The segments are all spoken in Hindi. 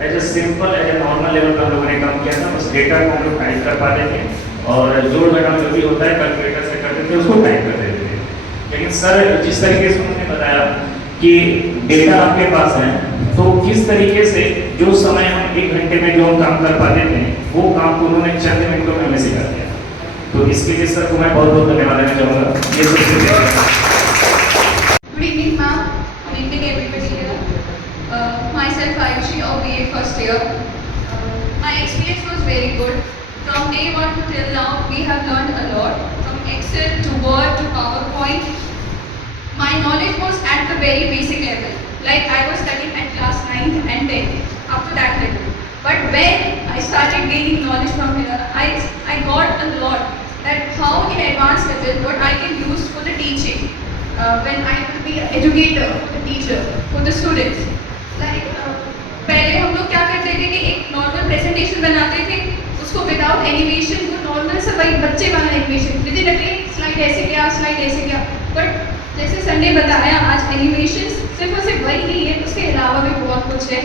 As a simple as a normal level पर हम लोगों ने काम किया था। बस डेटा को हम लोग टाइप कर पाते थे और जोड़ घटाव जो भी होता है कैलकुलेटर से करते थे उसको टाइप कर देते थे। लेकिन सर जिस तरीके से उन्होंने बताया कि डेटा आपके पास है, तो किस तरीके से जो समय हम 1 घंटे में जो हम काम कर पाते थे वो काम को उन्होंने चंद मिनटों में हमें सिखा दिया। तो इसके लिए सर को मैं बहुत बहुत धन्यवाद देना चाहूँगा। ये सबसे Good evening, ma'am. Good evening, everybody here. Myself Ayushi of BA first year. My experience was very good. From day one to till now, we have learned a lot. From Excel to Word to PowerPoint. My knowledge was at the very basic level. Like I was studying at class 9th and 10th, up to that level. But when I started gaining knowledge from here, I got a lot. That how in advanced level, what I can use for the teaching. When I will be an educator, a teacher, for the students. Like पहले हम लोग क्या करते थे कि एक नॉर्मल प्रेजेंटेशन बनाते थे, उसको विदाउट एनिमेशन, वो नॉर्मल से वही बच्चे वाला एनिमेशन विद इन स्लाइड ऐसे क्या, स्लाइड ऐसे क्या। बट जैसे सर ने बताया, आज एनिमेशन सिर्फ और सिर्फ वही नहीं है, उसके अलावा भी बहुत कुछ है।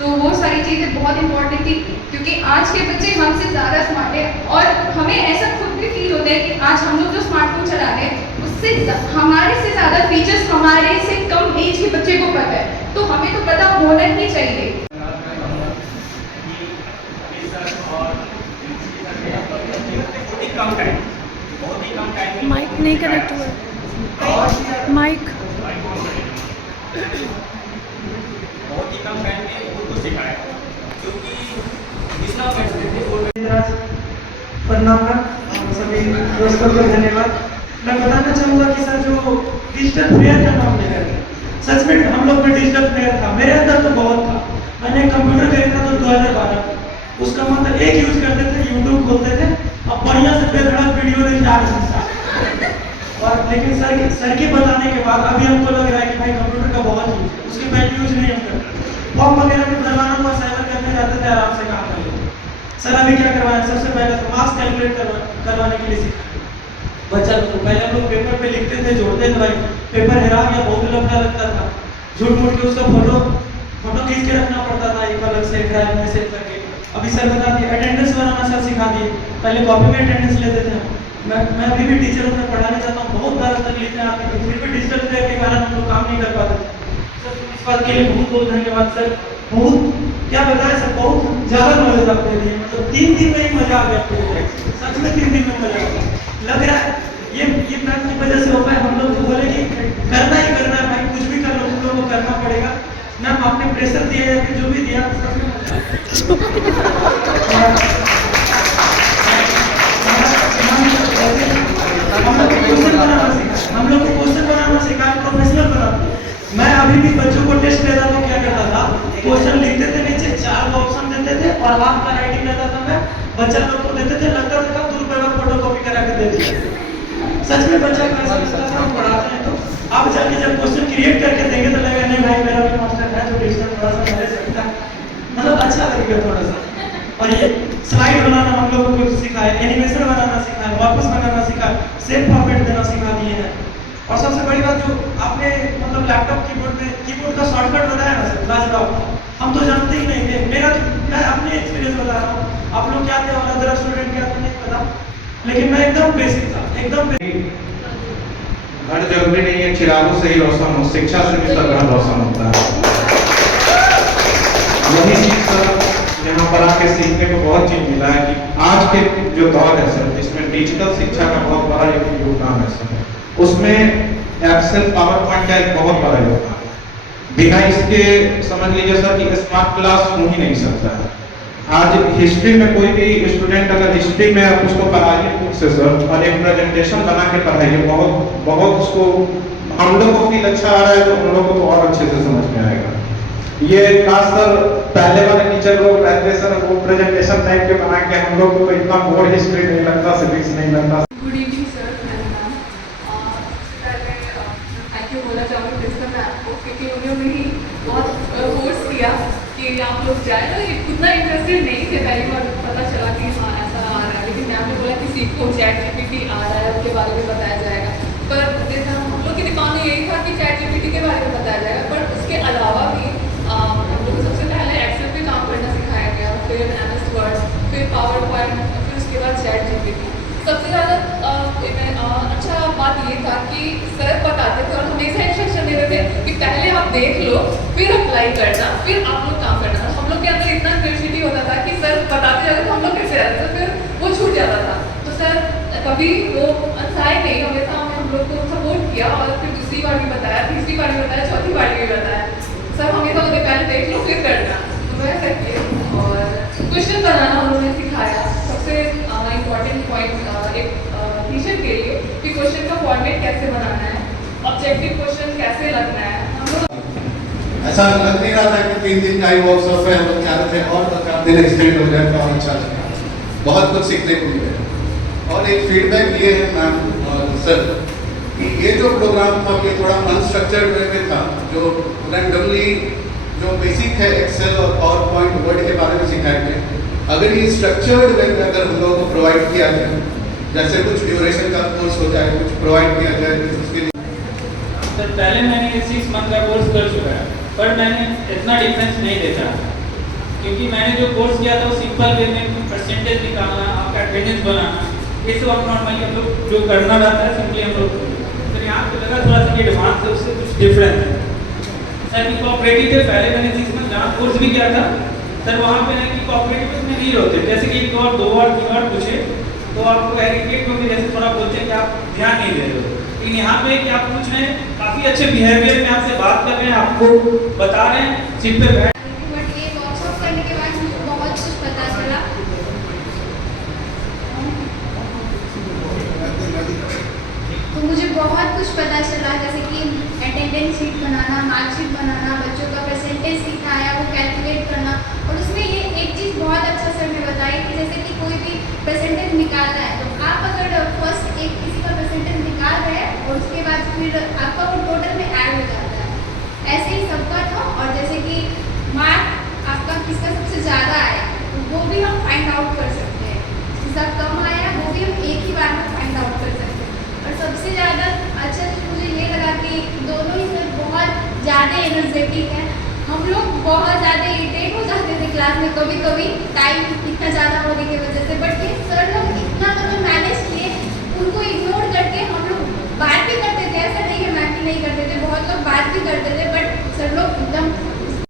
तो वो सारी चीज़ें बहुत इंपॉर्टेंट थी, क्योंकि आज के बच्चे हमसे ज़्यादा स्मार्ट है और हमें ऐसा खुद भी फील होता है कि आज हम लोग जो स्मार्टफोन चला रहे हैं उससे हमारे से ज़्यादा फीचर्स हमारे से कम एज के बच्चे को पता है, तो हमें तो पता होना ही चाहिए। माइक नहीं कनेक्ट हुआ। माइक बहुत ही कम टाइम में उनको सिखाया, क्योंकि जितना प्रणाम सभी दोस्तों को धन्यवाद। मैं बताना चाहूँगा कि सर जो डिजिटल फेयर का नाम लेकर के, सच में हम लोग में डिजिटल फेयर था, मेरे अंदर तो बहुत था। मैंने कंप्यूटर खरीदा तो 2012, उसका मतलब एक यूज करते थे, यूट्यूब खोलते थे, अब बढ़िया से बेधड़क वीडियो देख जा रहे हैं। और लेकिन सर के बताने के बाद अभी हमको लग रहा है कि भाई कंप्यूटर का बहुत यूज है, उसके पहले यूज नहीं हम करते। फॉर्म वगैरह भी भरवाना हुआ, साइबर करने जाते थे, आराम से काम कर लेते। सर अभी क्या करवाया, सबसे पहले तो मार्क्स कैलकुलेट करवाने के लिए सीखा बच्चा लोग को। पहले हम लोग पेपर पे लिखते थे, जोड़ते थे, भाई पेपर हेरा गया बहुत लफड़ा लगता था, झूठ मूठ के उसका फोटो खींच के रखना पड़ता था एक अलग से ड्राइव में सेव करके। अभी सर बता दिए, अटेंडेंस बनाना सर सिखा दिए, पहले कॉपी में अटेंडेंस लेते थे। मैं अभी भी टीचरों में पढ़ाने जाता हूँ, बहुत ज़्यादा तकलीफें आती थी, फिर भी डिजिटल फेयर के कारण हम लोग काम नहीं कर पाते थे। सर इस बात के लिए बहुत बहुत धन्यवाद सर। बहुत क्या बताया सर, बहुत ज़्यादा नॉलेज आप दे दिए, मतलब 3 दिन में ही मजा आ गया, सच में 3 दिन में मजा आ गया। लग रहा है ये मैम की वजह से हो पाए। हम लोग बोले कि करना ही करना है भाई, कुछ भी कर लो, तुम लोगों को करना पड़ेगा। मैम आपने प्रेशर दिया या फिर जो भी दिया, हम लोग को क्वेश्चन बनाना सिखाया, प्रोफेशनल बनाते। मैं अभी भी बच्चों को टेस्ट देता तो क्या करता था, क्वेश्चन लिखते थे, नीचे 4 ऑप्शन देते थे और आपका राइटिंग रहता था, मैं बच्चा लोग को देते थे, लगता था 2 रुपए में फोटो कॉपी करा के दे दिया। सच में बच्चा हम पढ़ाते हैं, तो आप जाके जब क्वेश्चन क्रिएट करके देंगे तो लगेगा नहीं भाई मेरा भी मास्टर है जो डिजिटल थोड़ा सा मेरे सकता है, मतलब अच्छा लगेगा थोड़ा सा। और ये स्लाइड बनाना हम लोगों को सिखाया, एनिमेशन बनाना सिखाया, वापस बनाना सिखाया, सेव फॉर्मेट देना सिखा दिए हैं। और सबसे बड़ी बात जो आपने मतलब लैपटॉप कीबोर्ड का शॉर्टकट बताया ना सर, लाजवाब, हम तो जानते ही नहीं थे। मेरा तो मैं अपने एक्सपीरियंस बता रहा हूँ, आप लोग क्या थे और अदर स्टूडेंट क्या थे नहीं पता, लेकिन मैं एकदम बेसिक था, एकदम घर जरूरी नहीं है चिरागों से ही रोशन हो, शिक्षा से भी सब घर रोशन होता है। यही चीज सर यहाँ पर आके सीखने को बहुत चीज मिला है कि आज के जो दौर है सर, जिसमें डिजिटल शिक्षा का बहुत बड़ा एक योगदान है सर, उसमें एक्सेल पावर पॉइंट का एक बहुत बड़ा योगदान है। बिना इसके समझ लीजिए सर कि स्मार्ट क्लास हो ही नहीं सकता है। आज हिस्ट्री में कोई भी स्टूडेंट अगर हिस्ट्री में आप उसको पढ़ाइए बुक से सर और एक प्रेजेंटेशन बना के पढ़ाइए, बहुत उसको हम लोग को फील अच्छा आ रहा है, तो उन लोगों को और अच्छे से समझ में आएगा। ये खासकर पहले वाले टीचर लोग रहते सर, वो प्रेजेंटेशन टाइप के बना के हम लोग को तो इतना बोर हिस्ट्री नहीं लगता, सिविक्स नहीं लगता। Good evening sir, ma'am. पहले थैंक यू बोलना चाहूँगी प्रिंसिपल मैम को, क्योंकि उन्होंने ही बहुत फोर्स किया कि आप लोग जाए। तो इतना इंटरेस्टेड नहीं थे, पहली बार पता चला कि हाँ ऐसा आ रहा है, लेकिन मैम ने बोला कि सीखो, ChatGPT आ रहा है, उसके बारे में बताया जाएगा। पर हम लोग के दिमाग में यही था कि ChatGPT के बारे में बताया जाएगा, पर उसके अलावा भी हम लोग को सबसे पहले एक्सेल पे काम करना फिर MS वर्ड्स, फिर पावर पॉइंट, फिर उसके बाद चैट GPT। सबसे ज़्यादा अच्छा बात ये था कि सर बताते थे और हमेशा इंस्ट्रक्शन देते थे कि पहले आप देख लो, फिर अप्लाई करना, फिर आप लोग काम करना। और हम लोग के अंदर इतना क्यूरियोसिटी होता था कि सर बताते जाते तो हम लोग कैसे रहते, तो फिर वो छूट जाता था। तो सर कभी वो अनसाए नहीं, हमेशा हम लोग को सपोर्ट किया और फिर दूसरी बार भी बताया, तीसरी बार भी बताया, चौथी बार भी बताया। सर हमेशा बोलते पहले देख लो फिर करना, तो वैसा किए। और क्वेश्चन बनाना उन्होंने सिखाया। सबसे इम्पॉर्टेंट पॉइंट एक टीचर के लिए कि क्वेश्चन का फॉर्मेट कैसे बनाना है, ऑब्जेक्टिव क्वेश्चन कैसे लगना है। हम लोग ऐसा लग नहीं रहा था कि 3 दिन का ही वर्कशॉप है, हम लोग चाह रहे थे और 4 दिन एक्सटेंड हो जाए तो और अच्छा लगेगा। बहुत कुछ सीखने को मिले। और एक फीडबैक ये है मैम और सर कि ये जो प्रोग्राम था ये थोड़ा अनस्ट्रक्चर्ड वे में था, जो रैंडमली जो बेसिक है एक्सेल और पावर पॉइंट वर्ड के बारे में सिखाए थे। अगर ये स्ट्रक्चर्ड वे में अगर हम लोगों को प्रोवाइड किया जाए, जैसे कुछ ड्यूरेशन का कोर्स हो जाए, कुछ प्रोवाइड किया जाए उसके लिए। सर पहले मैंने 6 मंथ का कोर्स कर चुका है, पर मैंने इतना डिफरेंस नहीं देखा, क्योंकि मैंने जो कोर्स किया था वो सिंपल वे में परसेंटेज निकालना, आपका अटेंडेंस बनाना, ये सब आप नॉर्मली हम लोग जो करना रहता है सिंपली हम लोग। सर यहाँ पे लगा थोड़ा सा एडवांस है, उससे कुछ डिफरेंस है। सर कोऑपरेटिव थे, पहले मैंने 6 मंथ जहाँ कोर्स भी किया था सर, वहाँ पे नहीं कि कोऑपरेटिव में नहीं होते, जैसे कि 1 और 2 और 3 और पूछे तो आपको एग्रीगेट में भी जैसे थोड़ा बोलते हैं कि आप ध्यान नहीं दे रहे हो। लेकिन यहाँ पे कि आप पूछ रहे हैं, काफ़ी अच्छे बिहेवियर में आपसे बात कर रहे हैं, आपको बता रहे हैं, सीट पे बैठ। बट ये वर्कशॉप करने के बाद मुझे बहुत कुछ पता चला। तो मुझे बहुत कुछ पता चला, जैसे कि अटेंडेंस शीट बनाना, मार्कशीट बनाना, बच्चों का परसेंटेज सिखाया, वो कैलकुलेट करना। और उसमें ये एक चीज़ बहुत अच्छा सर ने बताई कि जैसे कि कोई भी परसेंटेज निकालना है तो आप अगर फर्स्ट एक किसी का परसेंटेज निकाल रहे हैं और उसके बाद फिर आपका वो टोटल में ऐड हो जाता है, ऐसे ही सबका था। और जैसे कि मार्क आपका किसका सबसे ज़्यादा आया तो वो भी हम फाइंड आउट कर सकते हैं, जिसका कम आया वो भी हम एक ही बार में फाइंड आउट कर सकते हैं। और सबसे ज़्यादा अच्छा मुझे ये लगा कि दोनों ही सर बहुत ज़्यादा एनर्जेटिक है। हम लोग बहुत ज़्यादा इरिटेट हो जाते थे क्लास में कभी कभी टाइम इतना ज़्यादा होने की वजह से, बट ये सर लोग इतना तो मैनेज किए, उनको इग्नोर करके हम लोग बात भी करते थे। ऐसा नहीं है मैम कि नहीं करते थे, बहुत लोग बात भी करते थे, बट सर लोग एकदम